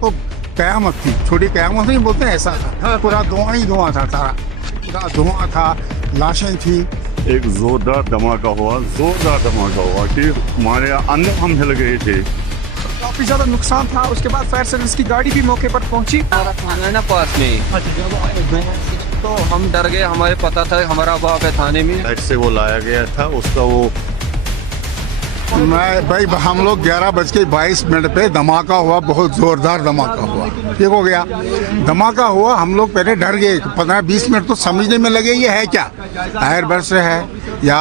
तो कयामत थी, छोटी कयामत नहीं बोलते हैं, ऐसा था। पूरा धुआं ही धुआं था, सारा पूरा धुआं था, लाशें थी। एक जोरदार धमाका हुआ कि हमारे अंदर हम हिल गए थे। काफी ज्यादा नुकसान था। उसके बाद फायर सर्विस की गाड़ी भी मौके पर पहुंची। हमारा थाना है ना पास में, तो हम डर गए। हमारे पता था हमारा बाप है थाने में, से वो लाया गया था, उसका वो मैं भाई हम लोग 11:22 पे धमाका हुआ, बहुत जोरदार धमाका हुआ। ठीक हो गया, धमाका हुआ, हम लोग पहले डर गए। 15-20 मिनट तो समझने में लगे ये है क्या, एयर बर्स्ट है या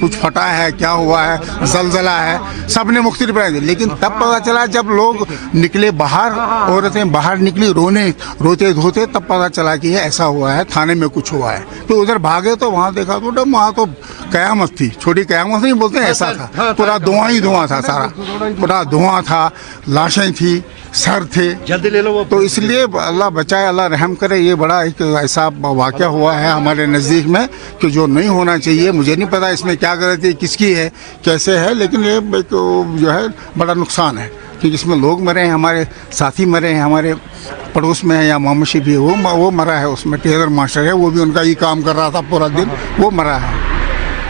कुछ फटा है, क्या हुआ है, जलजला है, सबने मुख्तलिफ बताया। लेकिन तब पता चला जब लोग निकले बाहर, औरतें बाहर निकली रोते धोते, तब पता चला कि ये ऐसा हुआ है, थाने में कुछ हुआ है। तो उधर भागे तो वहाँ देखा तो वहाँ तो कयामत थी, छोटी कयामत नहीं बोलते हैं, ऐसा था। पूरा धुआं ही धुआं था, सारा पूरा धुआं था, लाशें थी, सर थे। जल्दी ले लो वो। तो इसलिए अल्लाह बचाए, अल्लाह रहम करे। ये बड़ा एक ऐसा वाक़या हुआ है हमारे नज़दीक में कि जो नहीं होना चाहिए। मुझे नहीं पता इसमें क्या गलती किसकी है, कैसे है, लेकिन ये एक जो है बड़ा नुकसान है कि जिसमें लोग मरे हैं, हमारे साथी मरे हैं, हमारे पड़ोस में है या मामूशी भी वो मरा है। उसमें टेलर मास्टर है, वो भी उनका ही काम कर रहा था पूरा दिन, वो मरा है।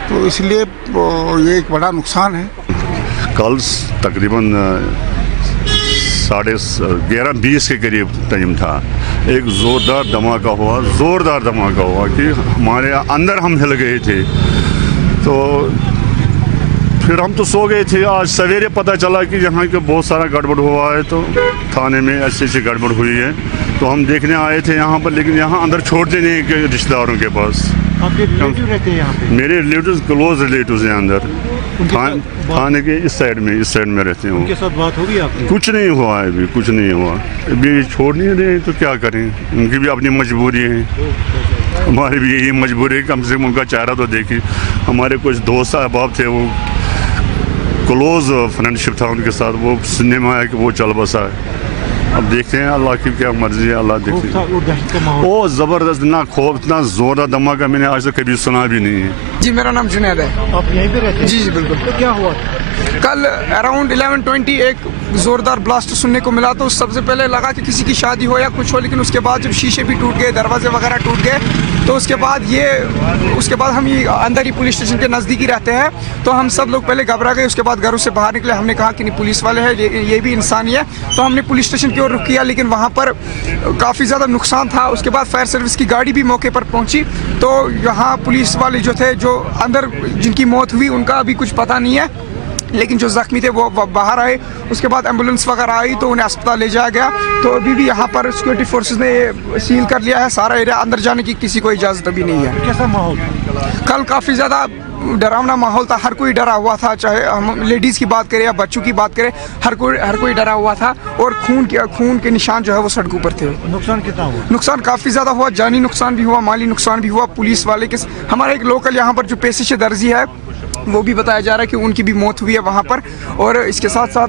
तो इसलिए ये एक बड़ा नुकसान है। कल तकरीबन 11:20 के करीब टाइम था। एक जोरदार धमाका हुआ कि हमारे अंदर हम हिल गए थे। तो फिर हम तो सो गए थे। आज सवेरे पता चला कि यहाँ के बहुत सारा गड़बड़ हुआ है, तो थाने में ऐसी गड़बड़ हुई है। तो हम देखने आए थे यहाँ पर, लेकिन यहाँ अंदर छोड़ते नहीं के रिश्तेदारों के पास। आपके रिलेटिव रहते हैं यहाँ पे? मेरे रिलेटिव्स, क्लोज रिलेटिव्स हैं अंदर थाने के इस साइड में रहते हैं। उनके साथ बात होगी आपकी? कुछ नहीं हुआ है, अभी कुछ नहीं हुआ। अभी छोड़ नहीं रहे तो क्या करें, उनकी भी अपनी मजबूरी है, हमारी भी यही मजबूरी है। कम से कम उनका चेहरा तो देखिए। हमारे कुछ दोस्त अहबाब थे, वो क्लोज फ्रेंडशिप था उनके साथ, वो सुनने में आया कि वो चल बसा है। अब देखते हैं, अल्लाह की क्या मर्जी है, अल्लाह देखते हैं। ओ ज़बरदस्त, ना खौफ, इतना जोरदार धमाका मैंने आज तक कभी सुना भी नहीं है। जी, मेरा नाम जुनैद है। आप यहीं पे रहते हैं? जी बिल्कुल। तो क्या हुआ? कल अराउंड 11:20 एक जोरदार ब्लास्ट सुनने को मिला। तो सबसे पहले लगा कि किसी की शादी हो या कुछ हो, लेकिन उसके बाद जब शीशे भी टूट गए, दरवाजे वगैरह टूट गए, तो उसके बाद हम ये अंदर ही पुलिस स्टेशन के नज़दीक ही रहते हैं। तो हम सब लोग पहले घबरा गए। उसके बाद घरों से बाहर निकले, हमने कहा कि नहीं, पुलिस वाले हैं, ये भी इंसान ही है। तो हमने पुलिस स्टेशन की ओर रुख किया, लेकिन वहाँ पर काफ़ी ज़्यादा नुकसान था। उसके बाद फायर सर्विस की गाड़ी भी मौके पर पहुँची। तो यहाँ पुलिस वाले जो थे, जो अंदर जिनकी मौत हुई, उनका अभी कुछ पता नहीं है, लेकिन जो जख्मी थे वो बाहर आए। उसके बाद एम्बुलेंस वगैरह आई तो उन्हें अस्पताल ले जाया गया। तो अभी भी यहाँ पर सिक्योरिटी फोर्सेस ने सील कर लिया है सारा एरिया, अंदर जाने की किसी को इजाज़त अभी नहीं है। कैसा माहौल? कल काफ़ी ज़्यादा डरावना माहौल था, हर कोई डरा हुआ था, चाहे हम लेडीज़ की बात करें या बच्चों की बात करें, हर कोई डरा हुआ था। और खून के निशान जो है वो सड़कों पर थे। नुकसान कितना हुआ? नुकसान काफ़ी ज़्यादा हुआ, जानी नुकसान भी हुआ, माली नुकसान भी हुआ। पुलिस वाले के हमारा एक लोकल यहाँ पर जो पेशिश दर्जी है, वो भी बताया जा रहा है कि उनकी भी मौत हुई है वहाँ पर। और इसके साथ साथ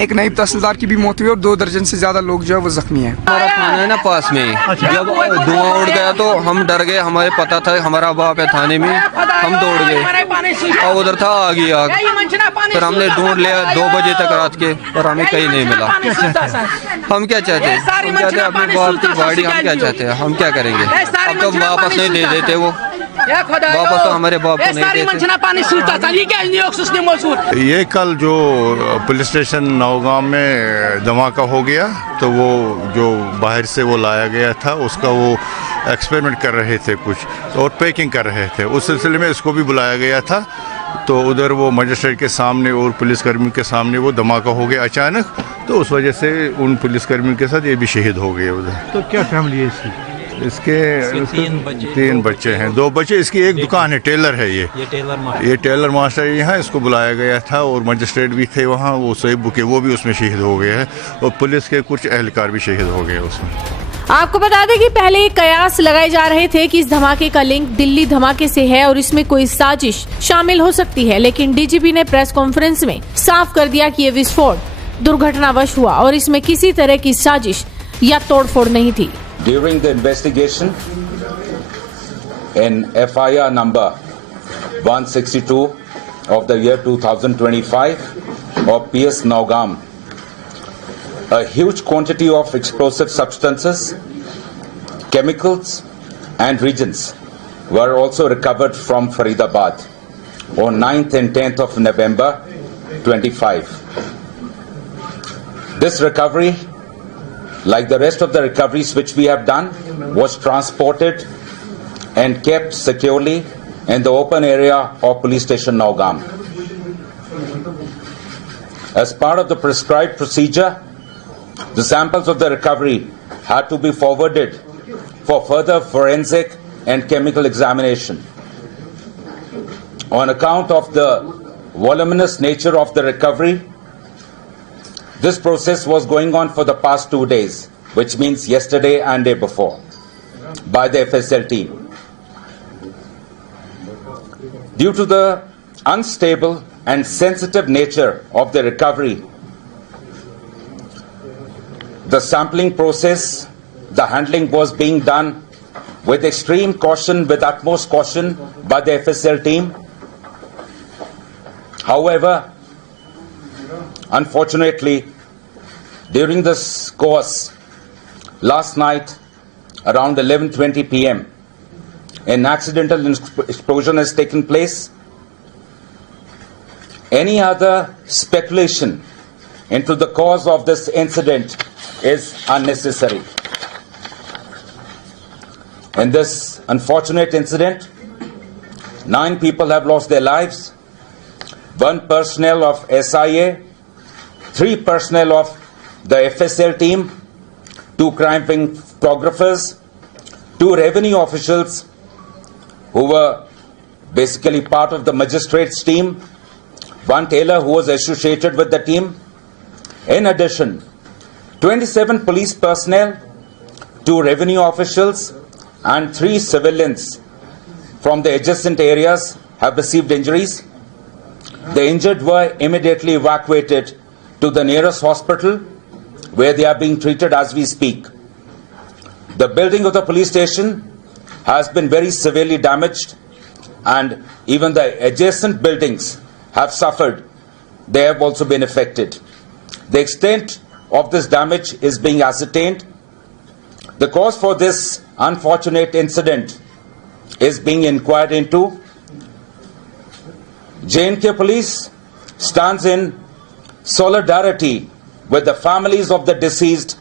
एक नायब तहसीलदार की भी मौत हुई और 2 दर्जन से ज़्यादा लोग जो है वो जख्मी हैं। हमारा थाना है ना पास में, जब धुआं उड़ गया तो हम डर गए। हमारे पता था हमारा बाप है थाने में, हम दौड़ गए और उधर था आगे आग। फिर हमने ढूंढ लिया 2 बजे तक रात के, पर हमें कहीं नहीं मिला। हम क्या चाहते हैं, अपने बाप की गाड़ी, हम क्या चाहते हैं, हम क्या करेंगे? अब तो वापस नहीं दे देते, वो वापस तो हमारे बाप को नहीं देते। ये कल जो पुलिस स्टेशन नौगांव में धमाका हो गया, तो वो जो बाहर से वो लाया गया था, उसका वो एक्सपेरिमेंट कर रहे थे कुछ और पैकिंग कर रहे थे। उस सिलसिले में इसको भी बुलाया गया था। तो उधर वो मजिस्ट्रेट के सामने और पुलिसकर्मी के सामने वो धमाका हो गया अचानक। तो उस वजह से उन पुलिसकर्मियों के साथ ये भी शहीद हो गए उधर। तो क्या फैमिली है इसकी? इसके 3 बच्चे हैं, 2 बच्चे। इसकी एक दुकान है, टेलर है ये टेलर मास्टर यहाँ। इसको बुलाया गया था और मजिस्ट्रेट भी थे वहाँ, वो सैयब के, वो भी उसमें शहीद हो गए हैं। और पुलिस के कुछ एहलकार भी शहीद हो गए उसमें। आपको बता दें कि पहले कयास लगाए जा रहे थे कि इस धमाके का लिंक दिल्ली धमाके से है और इसमें कोई साजिश शामिल हो सकती है, लेकिन डीजीपी ने प्रेस कॉन्फ्रेंस में साफ कर दिया कि ये विस्फोट दुर्घटनावश हुआ और इसमें किसी तरह की साजिश या तोड़फोड़ नहीं थी। During the investigation in FIR number 162 of the year 2025 of PS Nogam, a huge quantity of explosive substances, chemicals, and reagents were also recovered from Faridabad on 9th and 10th of November 25. This recovery, like the rest of the recoveries which we have done, was transported and kept securely in the open area of Police Station Naugam. As part of the prescribed procedure, the samples of the recovery had to be forwarded for further forensic and chemical examination. On account of the voluminous nature of the recovery, this process was going on for the past 2 days, which means yesterday and day before, by the FSL team. Due to the unstable and sensitive nature of the recovery, the sampling process, the handling was being done with extreme caution, with utmost caution by the FSL team. However, unfortunately, during this course, last night around 11:20 p.m., an accidental explosion has taken place. Any other speculation into the cause of this incident is unnecessary. In this unfortunate incident, 9 people have lost their lives, 1 personnel of SIA, 3 personnel of the FSL team, 2 crime photographers, 2 revenue officials who were basically part of the magistrates team, 1 tailor who was associated with the team. In addition, 27 police personnel, 2 revenue officials, and 3 civilians from the adjacent areas have received injuries. The injured were immediately evacuated to the nearest hospital, where they are being treated as we speak. The building of the police station has been very severely damaged, and even the adjacent buildings have suffered. They have also been affected. The extent of this damage is being ascertained. The cause for this unfortunate incident is being inquired into. J&K Police stands in solidarity with the families of the deceased